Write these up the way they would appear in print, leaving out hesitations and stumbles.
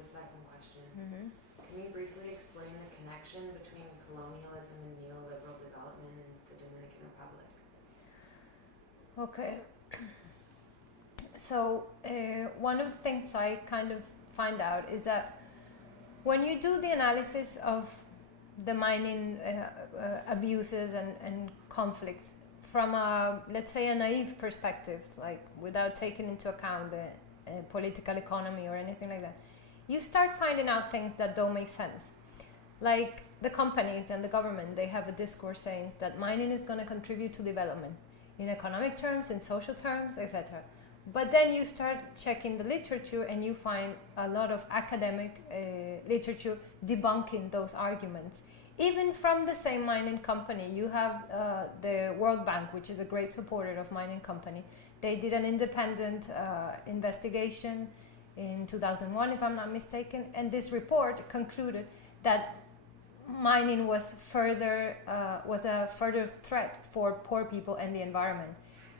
the second question. Mm-hmm. Can you briefly explain the connection between colonialism and neoliberal development in the Dominican Republic? Okay. So one of the things I kind of find out is that when you do the analysis of the mining abuses and conflicts from a, let's say, a naive perspective, like without taking into account the political economy or anything like that, you start finding out things that don't make sense. Like the companies and the government, they have a discourse saying that mining is going to contribute to development in economic terms, in social terms, etc. But then you start checking the literature and you find a lot of academic literature debunking those arguments. Even from the same mining company, you have the World Bank, which is a great supporter of mining company. They did an independent investigation in 2001, if I'm not mistaken, and this report concluded that mining was a further threat for poor people and the environment.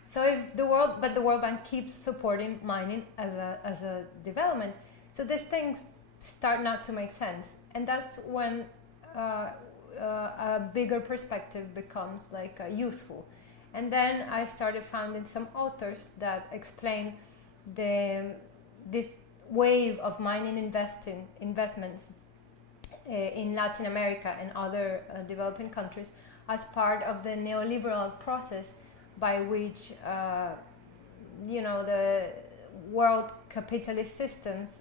So if the World Bank keeps supporting mining as a development, so these things start not to make sense, and that's when a bigger perspective becomes like useful. And then I started finding some authors that explain this wave of mining investments in Latin America and other developing countries as part of the neoliberal process by which the world capitalist systems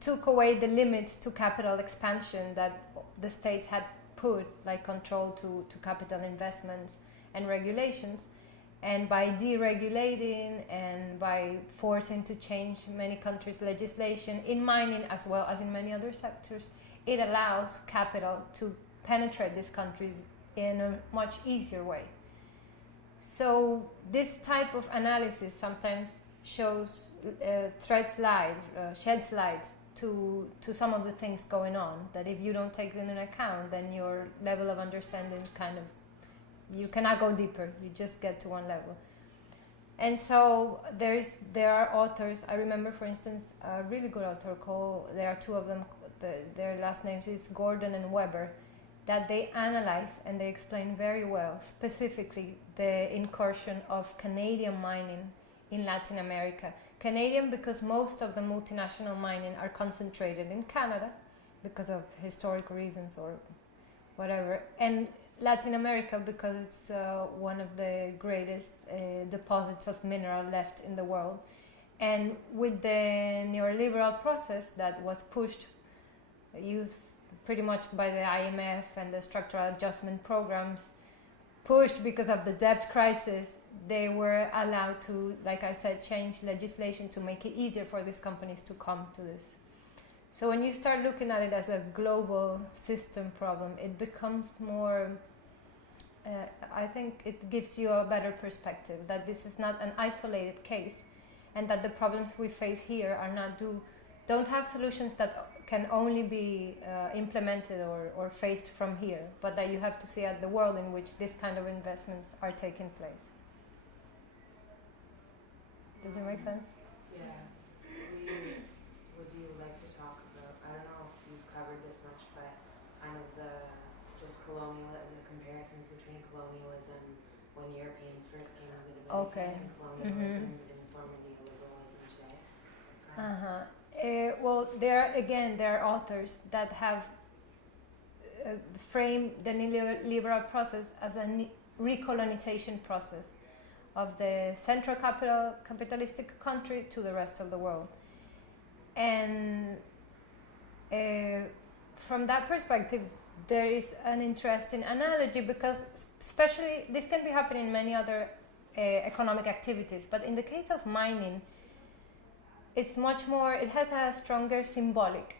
took away the limits to capital expansion that the state had put, like control to capital investments and regulations. And by deregulating and by forcing to change many countries' legislation in mining as well as in many other sectors, it allows capital to penetrate these countries in a much easier way. So this type of analysis sometimes shows sheds light to some of the things going on, that if you don't take them into account, then your level of understanding you cannot go deeper, you just get to one level. And so there are authors, I remember for instance a really good author there are two of them, their last names is Gordon and Weber, that they analyze and they explain very well specifically the incursion of Canadian mining in Latin America. Canadian because most of the multinational mining are concentrated in Canada because of historical reasons or whatever, and Latin America because it's one of the greatest deposits of mineral left in the world. And with the neoliberal process that was pushed, used pretty much by the IMF and the structural adjustment programs, pushed because of the debt crisis, they were allowed to, like I said, change legislation to make it easier for these companies to come to this. So when you start looking at it as a global system problem, it becomes more, I think it gives you a better perspective that this is not an isolated case and that the problems we face here don't have solutions that can only be implemented or faced from here, but that you have to see at the world in which this kind of investments are taking place. Does it make sense? Yeah. Would you like to talk about, I don't know if you've covered this much, but kind of the comparisons between colonialism when Europeans first came to the Dominican and colonialism in the form of neoliberalism today? Well, there are authors that have framed the neoliberal process as a recolonization process of the central capitalistic country to the rest of the world. And from that perspective, there is an interesting analogy because especially this can be happening in many other economic activities, but in the case of mining, it's much more, it has a stronger symbolic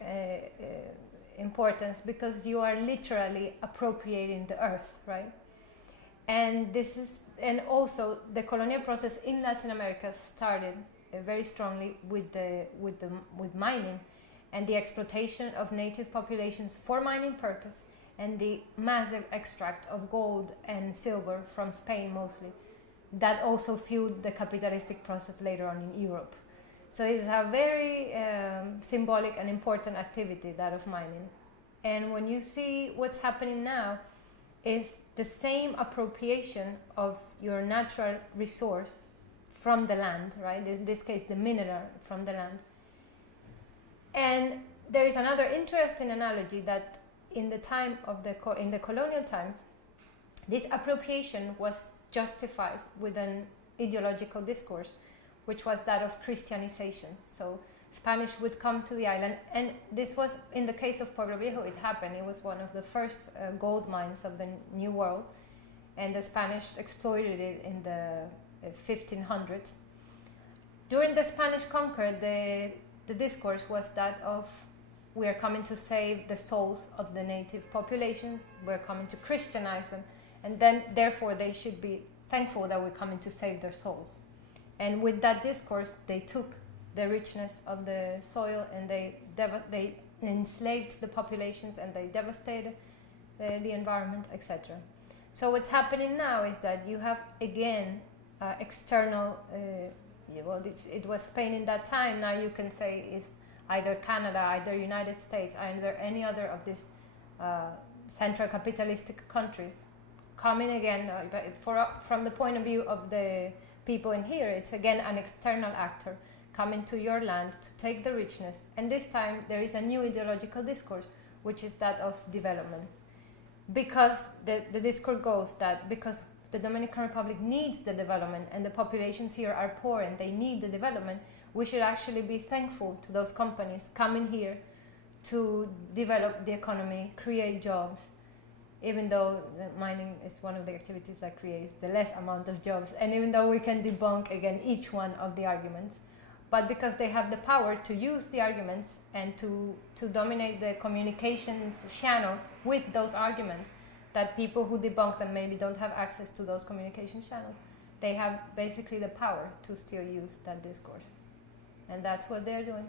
importance because you are literally appropriating the earth, right? And also the colonial process in Latin America started very strongly with mining and the exploitation of native populations for mining purpose and the massive extract of gold and silver from Spain mostly that also fueled the capitalistic process later on in Europe. So it's a very symbolic and important activity, that of mining. And when you see what's happening now, is the same appropriation of your natural resource from the land, right? In this case, the mineral from the land. And there is another interesting analogy that in the time of in the colonial times, this appropriation was justified with an ideological discourse, which was that of Christianization. So Spanish would come to the island, and this was, in the case of Pueblo Viejo, it happened. It was one of the first gold mines of the New World, and the Spanish exploited it in the 1500s. During the Spanish conquer, the discourse was that of, we are coming to save the souls of the native populations, we're coming to Christianize them, and then therefore they should be thankful that we're coming to save their souls. And with that discourse, they took the richness of the soil and they enslaved the populations, and they devastated the environment, etc. So what's happening now is that you have again external, it was Spain in that time, now you can say is either Canada, either United States, either any other of these central capitalistic countries coming again, from the point of view of the people in here, it's again an external actor coming to your land to take the richness. And this time there is a new ideological discourse, which is that of development. Because the discourse goes that because the Dominican Republic needs the development and the populations here are poor and they need the development, we should actually be thankful to those companies coming here to develop the economy, create jobs, even though mining is one of the activities that creates the less amount of jobs, and even though we can debunk again each one of the arguments, but because they have the power to use the arguments and to dominate the communications channels with those arguments, that people who debunk them maybe don't have access to those communication channels. They have basically the power to still use that discourse. And that's what they're doing.